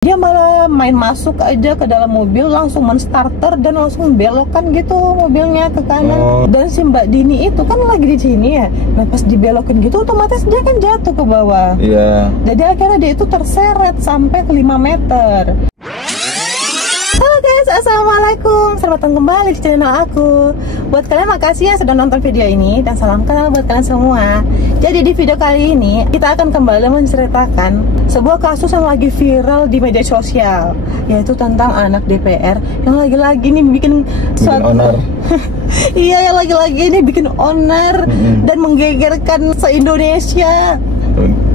Dia malah main masuk aja ke dalam mobil, langsung menstarter dan langsung belokkan gitu mobilnya ke kanan. Dan si Mbak Dini itu kan lagi di sini ya. Nah pas dibelokin gitu otomatis dia kan jatuh ke bawah. Iya. Jadi akhirnya dia itu terseret sampai ke 5 meter. Halo guys, assalamualaikum. Selamat datang kembali di channel aku. Buat kalian makasih ya sudah nonton video ini. Dan salam kenal buat kalian semua. Jadi di video kali ini kita akan kembali menceritakan sebuah kasus yang lagi viral di media sosial, yaitu tentang anak DPR yang lagi-lagi nih bikin onar. Iya, yang lagi-lagi ini bikin onar dan menggegerkan se-Indonesia.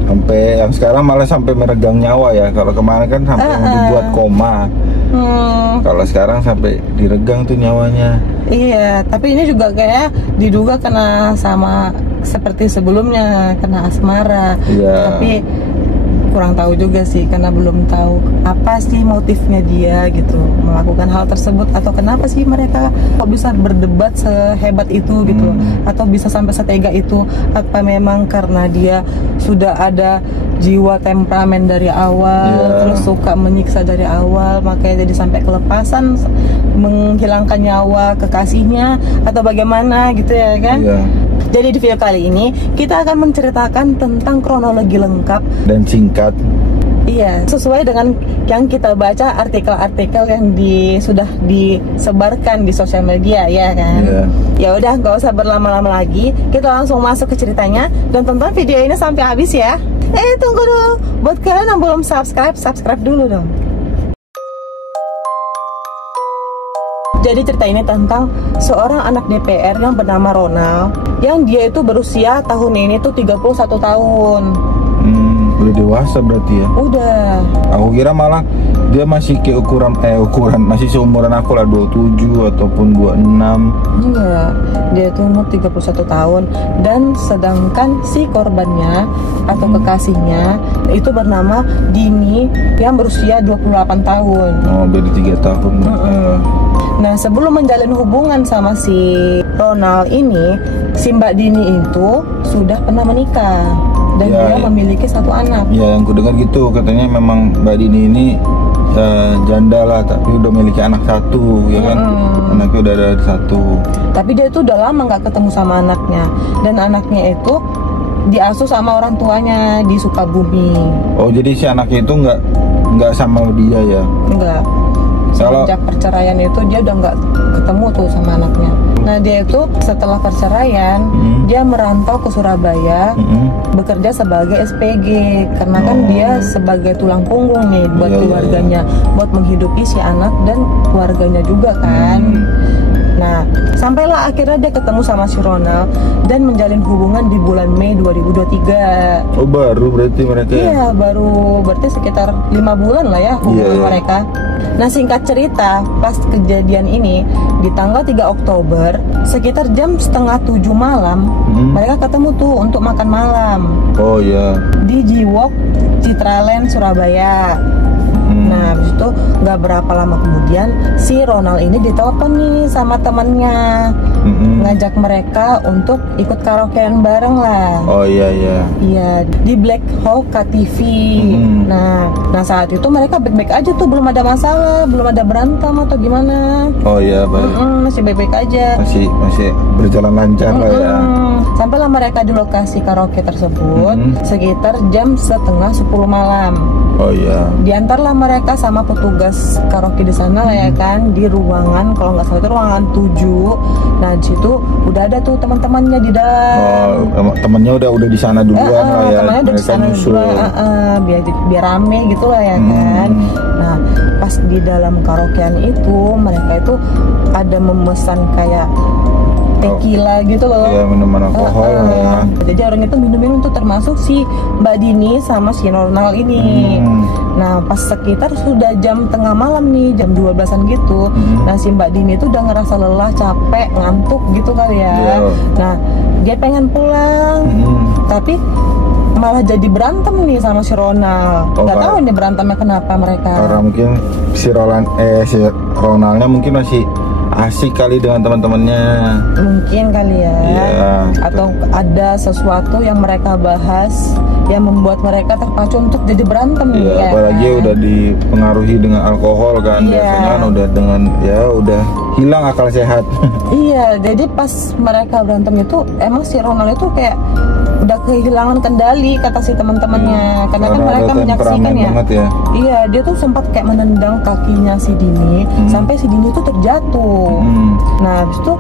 Sampai yang sekarang malah sampai meregang nyawa ya. Kalau kemarin kan sampai dibuat koma. Kalau sekarang sampai diregang tuh nyawanya. Iya, tapi ini juga kayak diduga kena sama seperti sebelumnya, kena asmara. Iya. Tapi kurang tahu juga sih, karena belum tahu apa sih motifnya dia gitu melakukan hal tersebut, atau kenapa sih mereka kok bisa berdebat sehebat itu gitu, atau bisa sampai setega itu. Apa memang karena dia sudah ada jiwa temperamen dari awal, terus suka menyiksa dari awal, makanya jadi sampai kelepasan menghilangkan nyawa kekasihnya, atau bagaimana gitu ya kan? Jadi di video kali ini kita akan menceritakan tentang kronologi lengkap dan singkat. Iya, sesuai dengan yang kita baca artikel-artikel yang sudah disebarkan di sosial media ya kan. Ya udah, nggak usah berlama-lama lagi, kita langsung masuk ke ceritanya dan tonton video ini sampai habis ya. Tunggu dulu, buat kalian yang belum subscribe dulu dong. Jadi cerita ini tentang seorang anak DPR yang bernama Ronald, yang dia itu berusia tahun ini tuh 31 tahun. Udah dewasa berarti ya? Udah. Aku kira malah dia masih ke ukuran masih seumuran aku lah, 27 ataupun 26. Enggak, dia itu umur 31 tahun. Dan sedangkan si korbannya atau kekasihnya itu bernama Dini yang berusia 28 tahun. Oh, beda 3 tahun. Nah, sebelum menjalin hubungan sama si Ronald ini, si Mbak Dini itu sudah pernah menikah dan dia memiliki 1 anak. Ya, yang ku dengar gitu, katanya memang Mbak Dini ini janda lah, tapi udah memiliki anak 1, ya kan? Anaknya udah ada 1. Tapi dia itu udah lama nggak ketemu sama anaknya, dan anaknya itu diasuh sama orang tuanya di Sukabumi. Oh, jadi si anaknya itu nggak sama dia ya? Enggak. Sejak perceraian itu dia udah nggak ketemu tuh sama anaknya. Nah, dia itu setelah perceraian dia merantau ke Surabaya, bekerja sebagai SPG, karena kan dia sebagai tulang punggung nih buat keluarganya, buat menghidupi si anak dan keluarganya juga kan. Nah, sampailah akhirnya dia ketemu sama si Ronald dan menjalin hubungan di bulan Mei 2023. Oh, baru berarti mereka? Iya, baru berarti sekitar 5 bulan lah ya hubungan mereka. Nah, singkat cerita, pas kejadian ini di tanggal 3 Oktober sekitar jam 6:30 malam, mereka ketemu tuh untuk makan malam. Oh iya. Di Jiwok Citraland, Surabaya. Nah, habis itu nggak berapa lama kemudian si Ronald ini ditelepon nih sama temannya, ngajak mereka untuk ikut karaokean bareng lah. Oh iya. Iya, di Black Hawk KTV. Nah saat itu mereka baik-baik aja tuh, belum ada masalah, belum ada berantem atau gimana. Oh iya, baik. Masih baik-baik aja. Masih berjalan lancar lah ya. Sampailah mereka di lokasi karaoke tersebut sekitar jam 9:30 malam. Oh iya. Diantarlah mereka sama petugas karaoke di sana lah ya kan, di ruangan, kalau nggak salah itu ruangan 7. Nah, di situ udah ada tuh teman-temannya di dalam. Oh, temannya udah di sana duluan lah ya. Temannya udah di sana duluan, biar rame gitu lah ya kan. Nah, pas di dalam karaokean itu mereka itu ada memesan kayak tequila gitu loh. Iya, minuman alkohol ya. Jadi orang itu minum-minum tuh, termasuk si Mbak Dini sama si Ronald ini. Nah, pas sekitar sudah jam tengah malam nih, jam 12-an gitu. Nah, si Mbak Dini itu udah ngerasa lelah, capek, ngantuk gitu kali ya. Nah, dia pengen pulang. Tapi malah jadi berantem nih sama si Ronald. Nggak tahu nih berantemnya kenapa mereka. Karena mungkin si Ronaldnya mungkin masih asik kali dengan teman-temannya. Mungkin kali ya. Iya. Atau ada sesuatu yang mereka bahas yang membuat mereka terpacu untuk jadi berantem. Iya, ya apalagi kan? udah dipengaruhi dengan alkohol kan. Iya. Biasanya kan udah dengan ya udah hilang akal sehat. Iya, jadi pas mereka berantem itu emang si Ronald itu kayak udah kehilangan kendali kata si teman-temannya. Karena kan mereka menyaksikan ya. Ya. Iya, dia tuh sempat kayak menendang kakinya si Dini sampai si Dini itu terjatuh. Nah, habis itu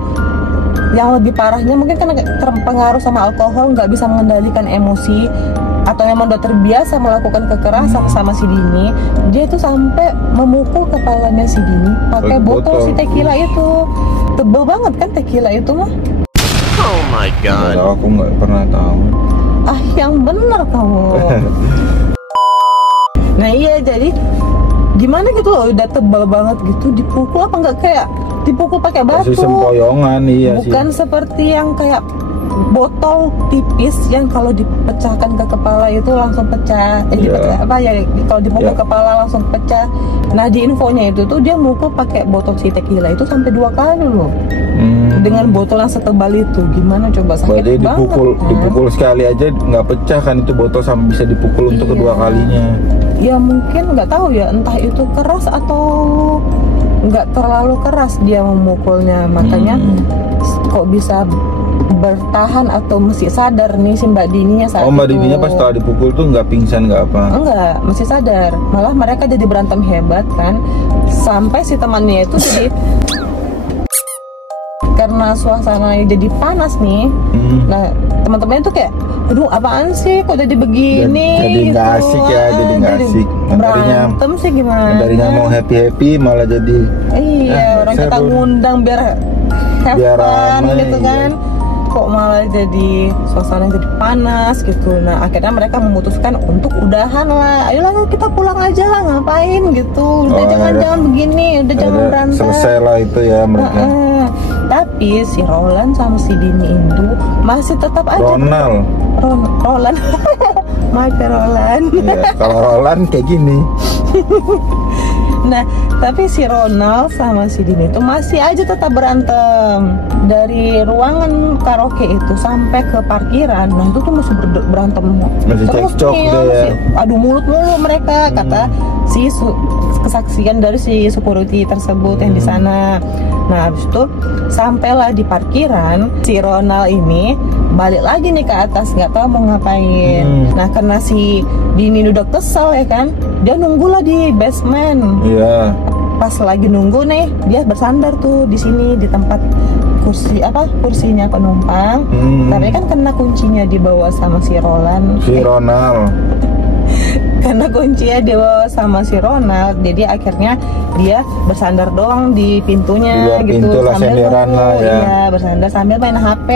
yang lebih parahnya mungkin karena terpengaruh sama alkohol, nggak bisa mengendalikan emosi atau memang udah terbiasa melakukan kekerasan sama si Dini, dia itu sampai memukul kepalanya si Dini pakai botol si tequila itu. Tebel banget kan tequila itu mah. Oh my god. Nah, aku nggak pernah tahu. Ah, yang bener kamu. Nah iya, jadi gimana gitu loh, udah tebal banget gitu, dipukul apa nggak kayak dipukul pakai batu. Masih sempoyongan, iya sih. Bukan seperti yang kayak botol tipis yang kalau dipecahkan ke kepala itu langsung pecah. Kalau dipukul kepala langsung pecah. Nah, di infonya itu tuh dia mukul pakai botol si tequila itu sampai 2 kali loh. Dengan botol yang setebal itu, gimana coba, sakit Berarti banget. dipukul sekali aja nggak pecah kan itu botol, sampai bisa dipukul untuk kedua kalinya. Ya mungkin nggak tahu ya, entah itu keras atau nggak terlalu keras dia memukulnya, makanya kok bisa bertahan atau masih sadar nih si Mbak Dininya saat Mbak itu. Dininya pas setelah dipukul tuh nggak pingsan nggak apa? Enggak, masih sadar. Malah mereka jadi berantem hebat kan, sampai si temannya itu jadi karena suasananya jadi panas nih. Nah, teman-temannya tuh kayak, aduh apaan sih kok jadi begini. Jadi nggak gitu. asik ya, jadi nggak asik. Berantem sih gimana? Darinya mau happy malah jadi. Iya, orang kita seru. ngundang biar have Biar fun ramai, gitu kan. Kok malah jadi suasana jadi panas gitu. Nah, akhirnya mereka memutuskan untuk udahan lah. Ayolah kita pulang aja lah, ngapain gitu. Udah jangan begini, udah jangan berantem. Selesai lah itu ya mereka. Tapi si Roland sama si Dini itu masih tetap aja. Roland. Maaf ya Roland. Iya, kalau Roland kayak gini. Nah, tapi si Ronald sama si Dini itu masih aja tetap berantem. Dari ruangan karaoke itu sampai ke parkiran, nah itu tuh masih berantem Masih terus cekcok nih, deh ya. adu mulut mulu mereka, kata si kesaksian dari si security tersebut yang di sana. Nah, habis itu sampailah di parkiran, si Ronald ini balik lagi nih ke atas, nggak tahu mau ngapain. Nah, karena si Dini udah kesel ya kan, dia nunggulah di basement. Iya. Pas lagi nunggu nih, dia bersandar tuh di sini di tempat kursinya penumpang. Tapi kan kena kuncinya dibawa sama si Roland. Ronald. Karena kuncinya dibawa sama si Ronald, jadi akhirnya dia bersandar doang di pintunya Di gitu, pintu lah, sambil senderan lah ya. Iya, bersandar sambil main HP.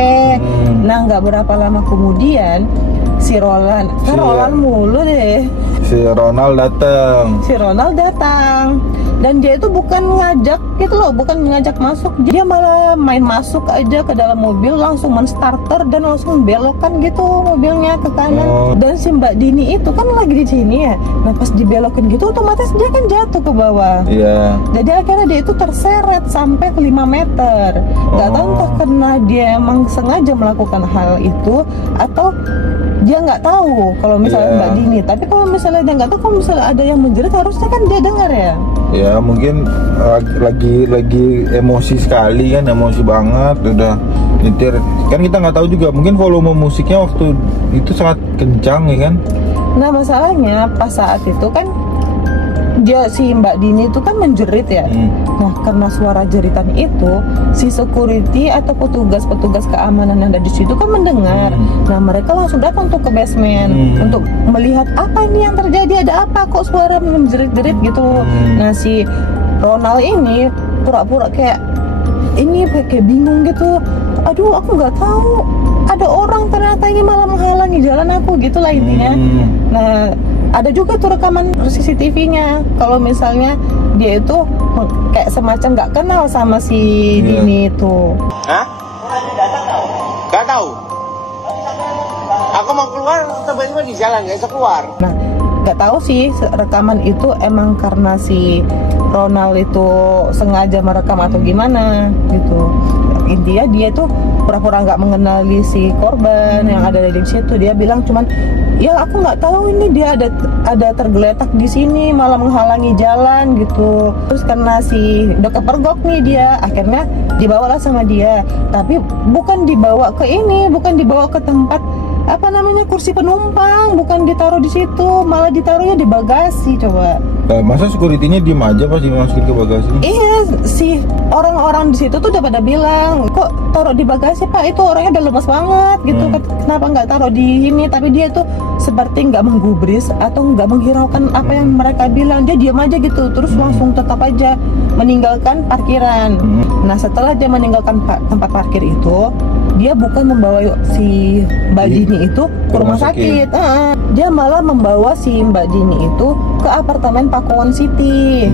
Nah, nggak berapa lama kemudian si Roland, Roland mulu deh. Si Ronald datang. Dan dia itu bukan ngajak gitu loh, bukan ngajak masuk, dia malah main masuk aja ke dalam mobil, langsung menstarter dan langsung belokkan gitu mobilnya ke kanan. Dan si Mbak Dini itu kan lagi di sini ya. Nah, pas dibelokin gitu otomatis dia kan jatuh ke bawah. Iya. Jadi akhirnya dia itu terseret sampai ke 5 meter. Gak tahu entah karena dia emang sengaja melakukan hal itu atau dia nggak tahu kalau misalnya Mbak Dini. Tapi kalau misalnya dia nggak tahu, kalau misalnya ada yang menjerit harusnya kan dia dengar ya. Ya mungkin lagi emosi sekali kan, emosi banget udah nyetir. Kan kita nggak tahu juga, mungkin volume musiknya waktu itu sangat kencang ya kan. Nah, masalahnya pas saat itu kan dia si Mbak Dini itu kan menjerit ya. Nah, karena suara jeritan itu si security atau petugas keamanan yang ada di situ kan mendengar. Nah, mereka langsung datang tuh ke basement untuk melihat apa ini yang terjadi, ada apa kok suara menjerit-jerit gitu. Nah, si Ronald ini pura-pura kayak bingung gitu. Aduh, aku nggak tahu ada orang, ternyata ini malah menghalangi jalan aku gitulah intinya. Nah, ada juga tuh rekaman CCTV-nya kalau misalnya dia itu kayak semacam nggak kenal sama si Dini itu. Hah? Gak tahu. Aku mau keluar, tiba-tiba di jalan nggak bisa keluar. Nah, nggak tahu sih rekaman itu emang karena si Ronald itu sengaja merekam atau gimana gitu. Intinya dia tuh pura-pura nggak mengenali si korban yang ada di situ. Dia bilang cuman, ya aku nggak tahu ini dia ada tergeletak di sini malah menghalangi jalan gitu. Terus karena si udah kepergok nih dia, akhirnya dibawalah sama dia. Tapi bukan dibawa ke ini, bukan dibawa ke tempat apa namanya kursi penumpang, bukan ditaruh di situ, malah ditaruhnya di bagasi. Coba. Masa security-nya diem aja pas dimasukin ke bagasi? Iya, si orang-orang di situ tuh udah pada bilang, kok taruh di bagasi Pak, itu orangnya udah lemas banget gitu. Kenapa nggak taruh di ini? Tapi dia tuh seperti nggak menggubris atau nggak menghiraukan apa yang mereka bilang. Dia diam aja gitu, terus langsung tetap aja meninggalkan parkiran. Nah setelah dia meninggalkan tempat parkir itu, dia bukan membawa si Mbak Dini itu ke rumah sakit. Dia malah membawa si Mbak Dini itu ke apartemen Pakuwon City.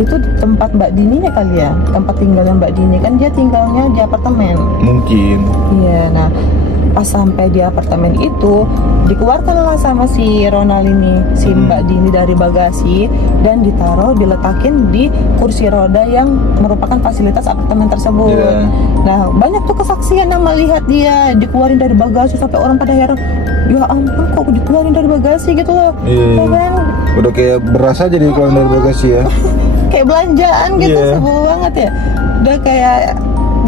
Itu tempat Mbak Dininya kali ya, tempat tinggalnya Mbak Dini, kan dia tinggalnya di apartemen. Mungkin. Iya, nah pas sampai di apartemen itu dikeluarkanlah sama si Ronald ini si Mbak Dini dari bagasi dan diletakin di kursi roda yang merupakan fasilitas apartemen tersebut. Nah banyak tuh kesaksian yang melihat dia dikeluarin dari bagasi sampai orang pada heran, ya ampun kok dikeluarin dari bagasi gitu loh. Kan? Udah kayak berasa jadi dikeluarin dari bagasi ya. Kayak belanjaan gitu, sebel banget ya. Udah kayak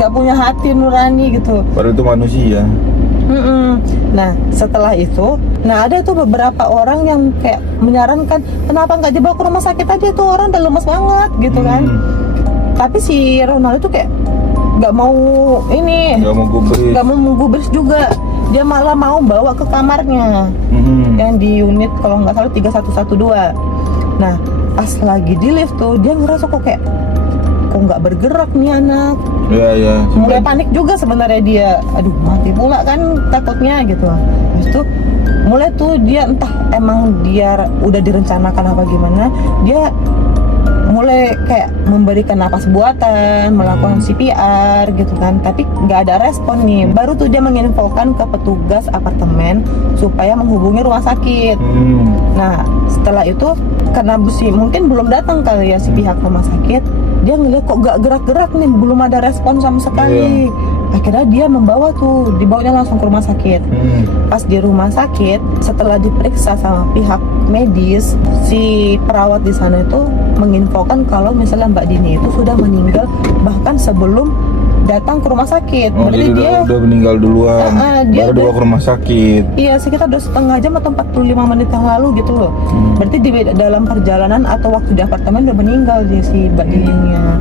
nggak punya hati nurani gitu. Padahal itu manusia. Nah setelah itu, nah ada tuh beberapa orang yang kayak menyarankan kenapa nggak dibawa ke rumah sakit aja, tuh orang udah lemas banget gitu kan. Tapi si Ronald itu kayak nggak mau ini, nggak mau menggubris juga. Dia malah mau bawa ke kamarnya yang di unit kalau nggak salah 3112. Nah pas lagi di lift tuh dia ngerasa kok nggak bergerak nih anak. Mulai panik juga sebenarnya dia. Aduh mati pula kan takutnya gitu. Terus tuh mulai tuh dia entah emang dia udah direncanakan apa gimana, dia mulai kayak memberikan napas buatan, melakukan CPR gitu kan, tapi nggak ada respon nih. Baru tuh dia menginfokan ke petugas apartemen supaya menghubungi rumah sakit. Nah setelah itu karena mungkin belum datang kali ya si pihak rumah sakit, dia ngeliat kok gak gerak-gerak nih, belum ada respon sama sekali. Akhirnya dia dibawanya langsung ke rumah sakit. Pas di rumah sakit, setelah diperiksa sama pihak medis, si perawat di sana itu menginfokan kalau misalnya Mbak Dini itu sudah meninggal bahkan sebelum datang ke rumah sakit. Berarti dia udah meninggal duluan, baru dibawa ke rumah sakit. Iya, sekitar 2,5 jam atau 45 menit yang lalu gitu loh. Berarti dalam perjalanan atau waktu di apartemen udah meninggal dia si Mbak Dininya.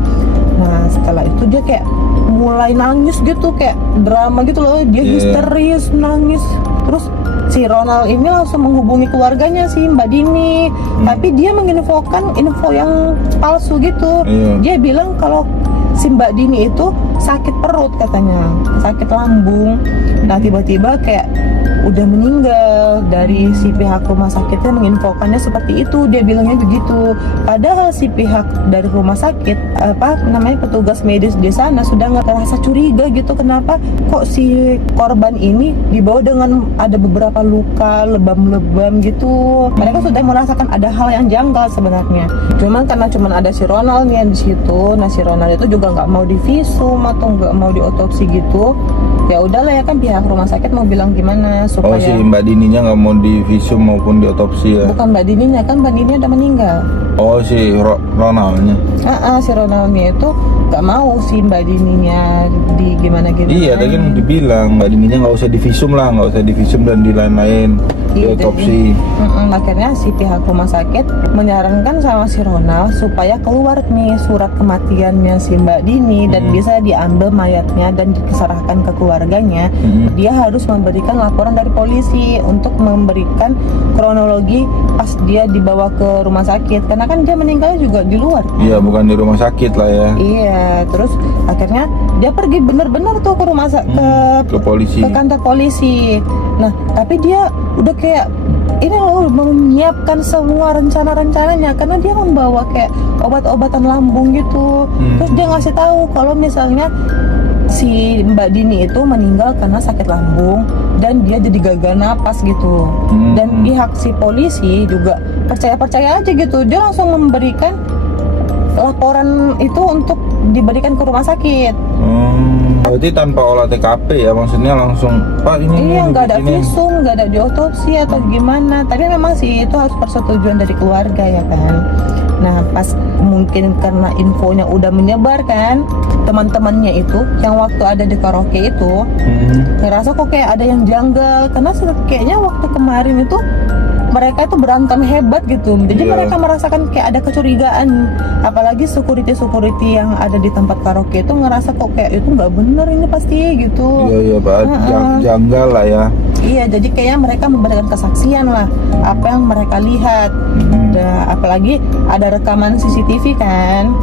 Nah setelah itu dia kayak mulai nangis gitu, kayak drama gitu loh. Dia histeris nangis. Terus si Ronald ini langsung menghubungi keluarganya si Mbak Dini. Tapi dia menginfokan info yang palsu gitu. Dia bilang kalau si Mbak Dini itu sakit perut katanya, sakit lambung. Nah tiba-tiba kayak udah meninggal. Dari si pihak rumah sakitnya menginfokannya seperti itu, dia bilangnya begitu. Padahal si pihak dari rumah sakit petugas medis di sana sudah nggak rasa curiga gitu, kenapa kok si korban ini dibawa dengan ada beberapa luka lebam-lebam gitu. Mereka sudah merasakan ada hal yang janggal sebenarnya. Cuman karena ada si Ronald nih di situ. Nah si Ronald itu juga nggak mau divisum atau nggak mau diotopsi gitu. Ya udahlah ya kan, pihak rumah sakit mau bilang gimana supaya si Mbak Dininya nggak mau divisum maupun diotopsi ya? Bukan Mbak Dininya, kan Mbak Dininya udah meninggal. Si Ronaldnya? Si Ronaldnya itu nggak mau si Mbak Dininya di gimana. Iya, tadi kan dibilang Mbak Dininya nggak usah divisum lah, nggak usah divisum dan dilain-lain diotopsi. Akhirnya si pihak rumah sakit menyarankan sama si Ronald supaya keluar nih surat kematiannya si Mbak Dini dan bisa diambil mayatnya dan diserahkan ke keluarganya. Dia harus memberikan laporan dari polisi untuk memberikan kronologi pas dia dibawa ke rumah sakit, karena kan dia meninggal juga di luar kan? Iya, bukan di rumah sakit lah ya. Iya, terus akhirnya dia pergi benar-benar tuh ke rumah ke polisi, ke kantor polisi. Nah tapi dia udah kayak ini loh menyiapkan semua rencana-rencananya, karena dia membawa kayak obat-obatan lambung gitu. Terus dia ngasih tahu kalau misalnya si Mbak Dini itu meninggal karena sakit lambung dan dia jadi gagal napas gitu. Dan pihak si polisi juga percaya-percaya aja gitu. Dia langsung memberikan laporan itu untuk diberikan ke rumah sakit. Berarti tanpa olah TKP ya, maksudnya langsung Pak ini Iya, nggak ada begini." visum, nggak ada diotopsi atau gimana. Tapi memang sih itu harus persetujuan dari keluarga ya kan. Nah pas mungkin karena infonya udah menyebar kan, teman-temannya itu yang waktu ada di karaoke itu ngerasa kok kayak ada yang janggal, karena kayaknya waktu kemarin itu mereka itu berantem hebat gitu. Jadi Iya. mereka merasakan kayak ada kecurigaan. Apalagi security yang ada di tempat karaoke itu ngerasa kok kayak itu nggak bener ini pasti gitu. Iya Pak, janggal lah ya. Iya, jadi kayaknya mereka memberikan kesaksian lah apa yang mereka lihat. Apalagi ada rekaman CCTV kan,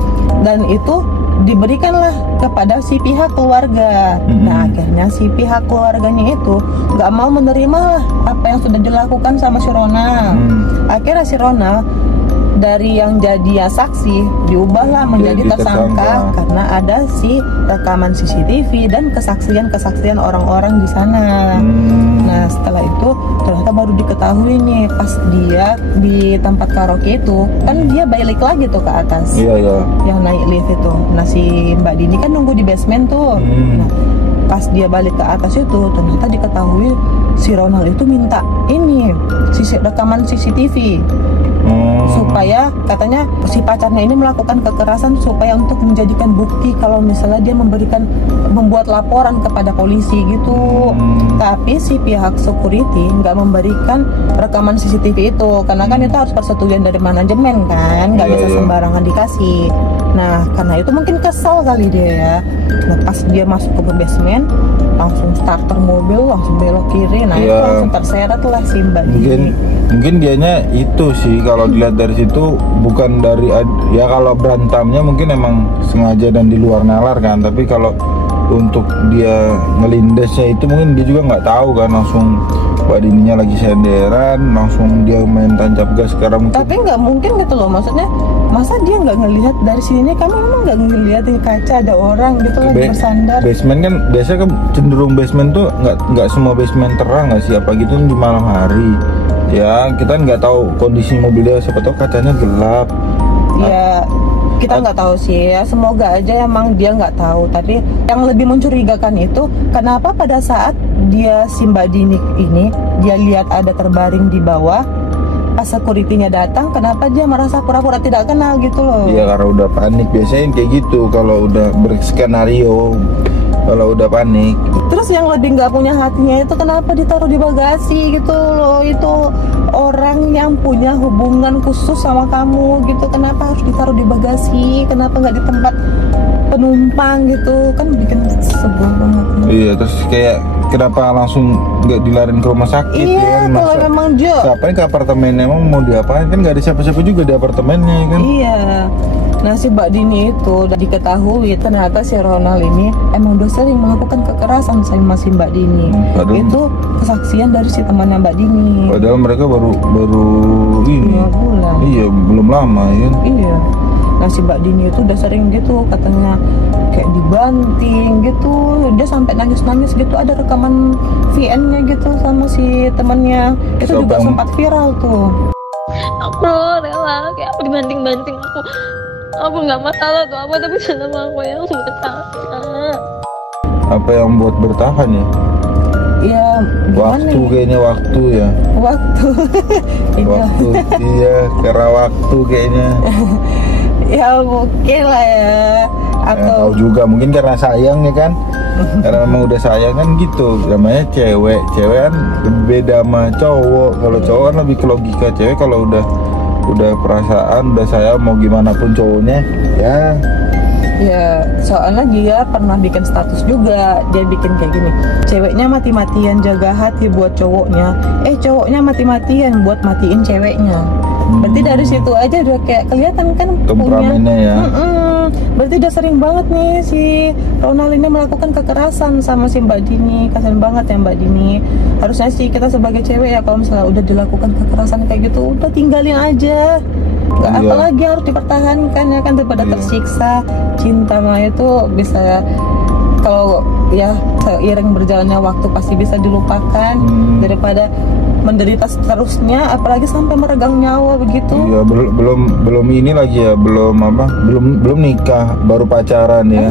dan itu diberikanlah kepada si pihak keluarga. Nah akhirnya si pihak keluarganya itu nggak mau menerima lah apa yang sudah dilakukan sama si Ronald. Akhirnya si Ronald dari yang jadi saksi diubahlah menjadi Jadi tersangka karena ada si rekaman CCTV dan kesaksian orang-orang di sana. Nah setelah itu ternyata baru diketahui nih pas dia di tempat karaoke itu kan dia balik lagi tuh ke atas. Iya. Yang naik lift itu. Nah si Mbak Dini kan nunggu di basement tuh. Nah, pas dia balik ke atas itu ternyata diketahui si Ronald itu minta ini rekaman CCTV. Supaya katanya si pacarnya ini melakukan kekerasan supaya untuk menjadikan bukti kalau misalnya dia membuat laporan kepada polisi gitu. Tapi si pihak security nggak memberikan rekaman CCTV itu karena kan itu harus persetujuan dari manajemen kan, nggak bisa sembarangan dikasih. Nah karena itu mungkin kesal kali dia ya. Nah pas dia masuk ke basement langsung starter mobil langsung belok kiri. Nah itu langsung terseret lah si Mbak Dini. Mungkin dianya itu sih kalau dilihat dari situ bukan dari ya kalau berantamnya mungkin emang sengaja dan di luar nalar kan, tapi kalau untuk dia ngelindesnya itu mungkin dia juga nggak tahu kan, langsung Mbak Dininya lagi senderan langsung dia main tancap gas sekarang. Tapi nggak mungkin gitu loh, maksudnya masa dia nggak ngelihat dari sini, kamu memang nggak ngelihat di kaca ada orang gitu lagi bersandar. Basement kan biasanya kan cenderung basement tuh nggak semua basement terang nggak sih, apa gitu di malam hari. Ya kita nggak tahu kondisi mobilnya, siapa tahu kacanya gelap. Ya kita nggak tahu sih ya, semoga aja emang dia nggak tahu. Tapi yang lebih mencurigakan itu kenapa pada saat dia si Mbak Dini ini dia lihat ada terbaring di bawah, pas security-nya datang kenapa dia merasa pura-pura tidak kenal gitu loh. Iya karena udah panik, biasanya kayak gitu kalau udah berskenario, kalau udah panik. Terus yang lebih nggak punya hatinya itu kenapa ditaruh di bagasi gitu loh. Itu orang yang punya hubungan khusus sama kamu gitu, kenapa harus ditaruh di bagasi, kenapa nggak di tempat penumpang gitu, kan bikin sebel banget. Iya terus kayak kenapa langsung nggak dilarin ke rumah sakit? Iya ya, kalau memang ngapain ke apartemen, emang mau diapain, kan nggak ada siapa-siapa juga di apartemennya kan. Iya. Nah si Mbak Dini itu udah diketahui ternyata si Ronald ini emang udah sering melakukan kekerasan sama si Mbak Dini. Itu kesaksian dari si temannya Mbak Dini. Padahal mereka baru ini 2 bulan. Iya belum lama ya. Iya. Nah si Mbak Dini itu udah sering gitu katanya kayak dibanting gitu, dia sampai nangis-nangis gitu, ada rekaman VN-nya gitu sama si temannya. Itu juga sempat viral tuh. Aku rela kayak aku dibanting-banting, aku nggak masalah tuh apa, tapi sama aku yang bertahan. Apa yang buat bertahan ya? Ya waktu ya? Kayaknya waktu ya. Waktu. Waktu iya karena waktu kayaknya. Ya mungkin lah ya. Atau tahu juga mungkin karena sayang ya kan. Karena memang udah sayang kan gitu. Namanya cewek kan beda sama cowok. Kalau cowok kan lebih ke logika, cewek kalau udah perasaan, udah sayang mau gimana pun cowoknya ya. Ya soalnya dia pernah bikin status juga, dia bikin kayak gini, ceweknya mati-matian jaga hati buat cowoknya, cowoknya mati-matian buat matiin ceweknya. Berarti dari situ aja udah kayak kelihatan kan temperamennya ya. Berarti udah sering banget nih si Ronald ini melakukan kekerasan sama si Mbak Dini. Kasian banget ya Mbak Dini. Harusnya sih kita sebagai cewek ya kalau misalnya udah dilakukan kekerasan kayak gitu udah tinggalin aja. Gak apalagi harus dipertahankan ya kan, daripada tersiksa. Cinta mah itu bisa kalau ya seiring berjalannya waktu pasti bisa dilupakan, daripada menderita seterusnya, apalagi sampai meregang nyawa begitu. Iya, belum ini lagi ya, belum nikah, baru pacaran ya.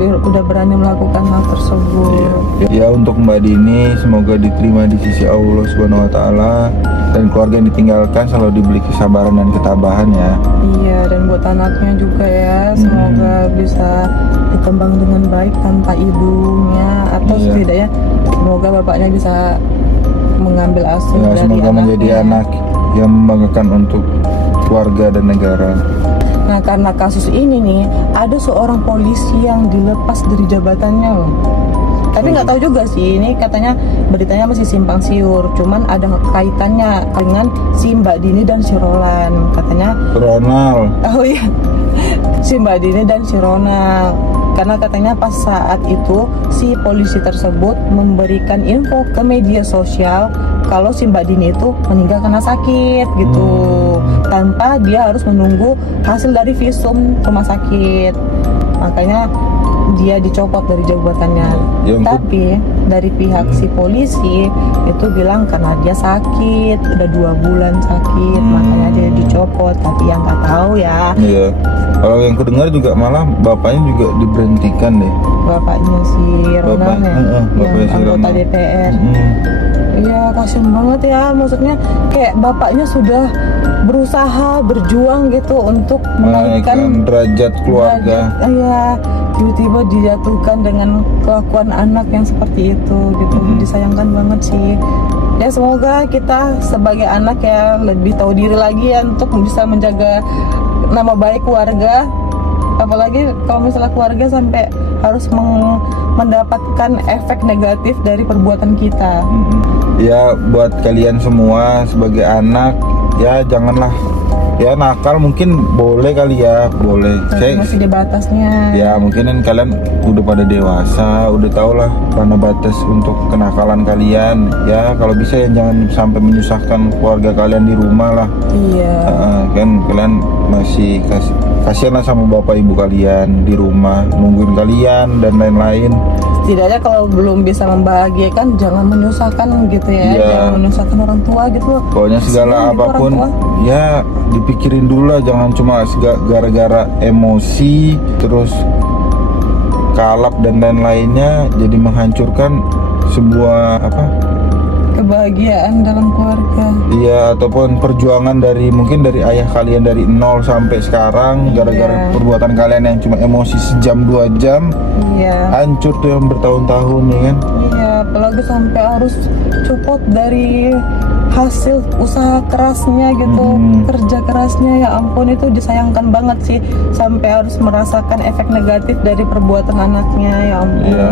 Udah berani melakukan hal tersebut. Ya, untuk Mbak Dini semoga diterima di sisi Allah Subhanahu wa taala, dan keluarga yang ditinggalkan selalu diberi kesabaran dan ketabahan ya. Iya, dan buat anaknya juga ya, semoga bisa dikembang dengan baik tanpa ibunya, atau setidaknya semoga bapaknya bisa mengambil asuh Ya, dari semoga anaknya. menjadi anak yang membanggakan untuk keluarga dan negara. Nah, karena kasus ini nih, ada seorang polisi yang dilepas dari jabatannya loh. Tapi nggak tahu juga sih, ini katanya beritanya masih simpang siur. Cuman ada kaitannya dengan si Mbak Dini dan si Roland. Katanya, Ronald. oh iya, si Mbak Dini dan si Ronald. Karena katanya pas saat itu si polisi tersebut memberikan info ke media sosial kalau si Mbak Dini itu meninggal karena sakit gitu, tanpa dia harus menunggu hasil dari visum rumah sakit. Makanya dia dicopot dari jabatannya. Ya, Tapi dari pihak si polisi itu bilang karena dia sakit, udah 2 bulan sakit, makanya dia dicopot. Tapi yang nggak tahu ya, Iya. Kalau yang kudengar juga malah bapaknya juga diberhentikan deh. bapaknya si Ronald ya, bapaknya yang si anggota Ronald. DPR. Iya, kasian banget ya. Maksudnya kayak bapaknya sudah berusaha berjuang gitu untuk menaikkan derajat keluarga. Iya, tiba-tiba dijatuhkan dengan kelakuan anak yang seperti itu gitu. Disayangkan banget sih. Ya, semoga kita sebagai anak ya lebih tahu diri lagi ya untuk bisa menjaga nama baik keluarga. Apalagi kalau misalnya keluarga sampai harus mendapatkan efek negatif dari perbuatan kita. Ya, buat kalian semua sebagai anak, ya janganlah, ya nakal mungkin boleh kali ya, boleh. Tapi masih di batasnya. Ya mungkin kan kalian udah pada dewasa, udah tau lah mana batas untuk kenakalan kalian. Ya kalau bisa ya jangan sampai menyusahkan keluarga kalian di rumah lah. Iya. Kan kalian masih kasihan lah sama bapak ibu kalian di rumah nungguin kalian dan lain-lain. Setidaknya kalau belum bisa membahagiakan, jangan menyusahkan gitu ya. Iya. Jangan menyusahkan orang tua gitu. Pokoknya segala Kasihan itu apapun orang tua. ya dipikirin dulu lah, jangan cuma gara-gara emosi terus kalap dan lain-lainnya jadi menghancurkan sebuah Kebahagiaan dalam keluarga. iya, ataupun perjuangan dari mungkin dari ayah kalian dari nol sampai sekarang gara-gara perbuatan kalian yang cuma emosi sejam 2 jam. Iya. Hancur tuh yang bertahun-tahun ya kan. Iya, apalagi sampai harus copot dari hasil usaha kerasnya gitu, kerja kerasnya, ya ampun, itu disayangkan banget sih, sampai harus merasakan efek negatif dari perbuatan anaknya, ya ampun. Iya,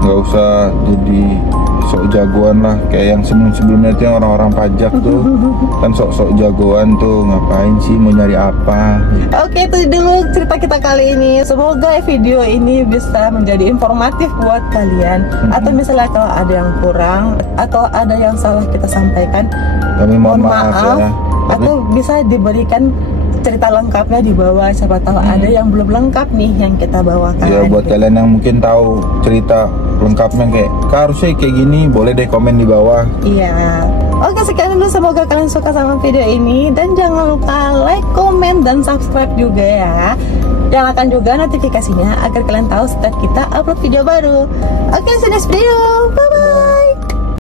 nggak usah jadi sok jagoan lah kayak yang sebelum-sebelumnya itu yang orang-orang pajak tuh kan sok-sok jagoan tuh, ngapain sih, mau nyari apa. Oke, itu dulu cerita kita kali ini. Semoga video ini bisa menjadi informatif buat kalian. Atau misalnya kalau ada yang kurang atau ada yang salah kita sampaikan, Kami mohon maaf ya. Atau bisa diberikan cerita lengkapnya di bawah. Siapa tahu ada yang belum lengkap nih yang kita bawakan. Ya buat kalian yang mungkin tahu cerita lengkapnya kayak harusnya kayak gini, boleh deh komen di bawah. Iya. Oke, sekian dulu, semoga kalian suka sama video ini, dan jangan lupa like, komen, dan subscribe juga ya. Nyalakan juga notifikasinya agar kalian tahu setiap kita upload video baru. Oke, see you next video. Bye bye.